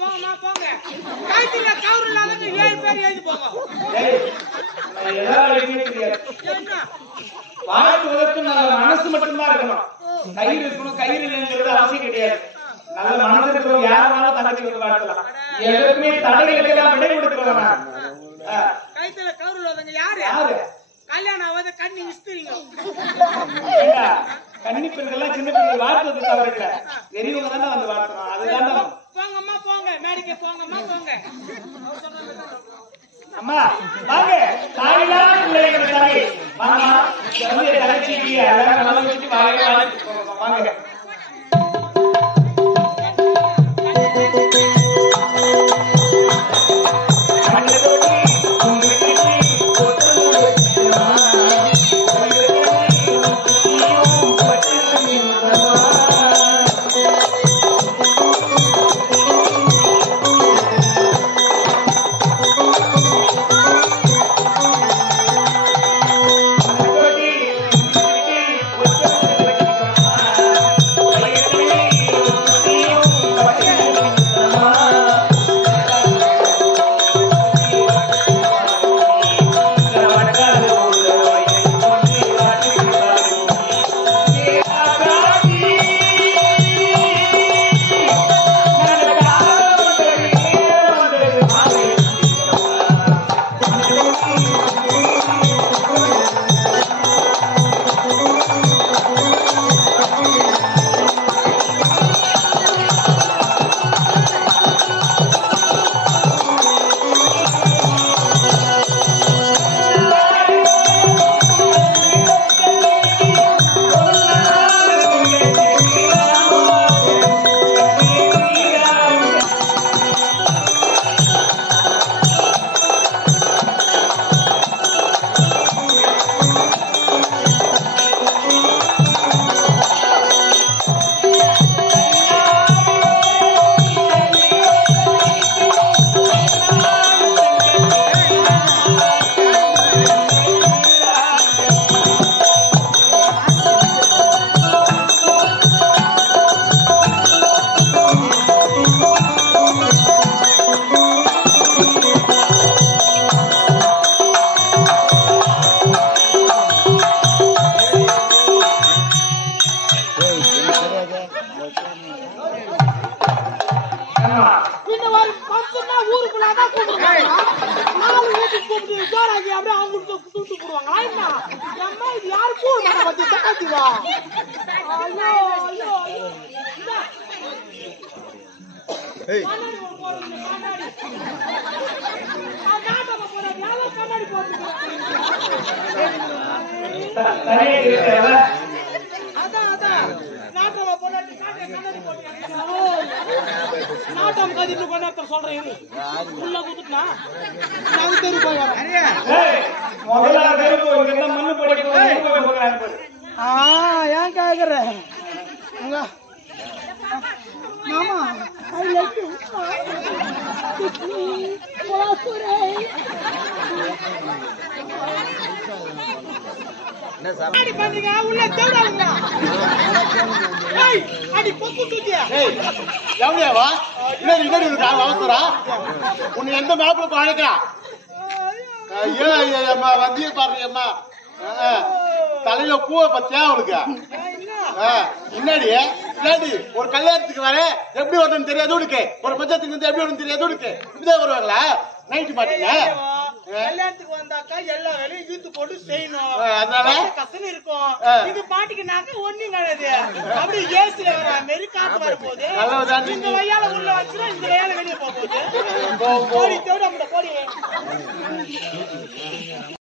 போங்கம்மா போங்க. காய்ச்சல கவுரு இல்லாதவங்க 7 பேர் எழுதி போங்க. என்ன வாழ்க்கைக்கு நல்ல மனசு மட்டும்தான் இருக்கணும். கயிறு இருக்கணும், கயிறு இல்லைங்கிறது அவசியம் கிடையாது. நல்ல மனசு இருக்கிறவங்க யாராலும் தங்கச்சிக்கு வாழ்க்கலாம். எதுக்குமே தடைகளுக்கெல்லாம் விடை கொடுக்கிறவன். காய்ச்சல கவுரு இல்லாதவங்க யாரு? கல்யாணம் ஆகாத கண்ணி இஸ்திரிங்க. கன்னி பெண்கள்லாம் சின்ன பெண்கள் வாழ்த்தது தவறு இல்லை. பெரியவங்க தானே வந்து வாழ்த்தணும். அதுதான் போங்கம்மா போங்க. மேடிக்க போங்கம்மா போங்க. அம்மா வாங்க. தாயிலாம் பிள்ளைகள் தாய் வாங்க. தலைச்சிக்கு எல்லாரும் நல்லா வச்சுட்டு வாங்க. நாட்டம் கதிட்டு கொண்டு சொல்றேன். உள்ள குத்துட்டா நாங்க தெரு போய் வரோம். ஏன் கேக்குற மாமா I like you. அடி பண்றீங்க உள்ள தேடாதீங்க. ஏய் அடி பொக்கு தூக்கியா. ஏய் எவனேவா இன்னொரு இருக்கா அவசரா உன்னை எந்த மேப்ல பாணிக்கறா. ஐயோ அம்மா வந்திய பாருங்க அம்மா. தலையில பூவை பத்தியா அவளுக்கு முன்னாடி ஒரு கல்யாணத்துக்கு வர எப்படி வரணும்னு தெரியாது உனக்கு. ஒரு பட்சத்துக்கு வந்து எப்படி வரணும் தெரியாது உனக்கு. இப்படிதான் வருவாங்களா நைட்டு மாட்டீங்க. கல்யாணத்துக்கு வந்தாக்கா எல்லா வேலையும் இழுத்து போட்டு செய்யணும். அதனால கசன்னு இருக்கும். இது பாட்டிக்குனாக்க ஒண்ணும் கிடையாது. அப்படி ஏசில வர மாரி காத்து வரும்போது இந்த வயல உள்ள வச்சுனா இந்த வயல வெளியே போகுது. போடி தேடு நம்ம போடி.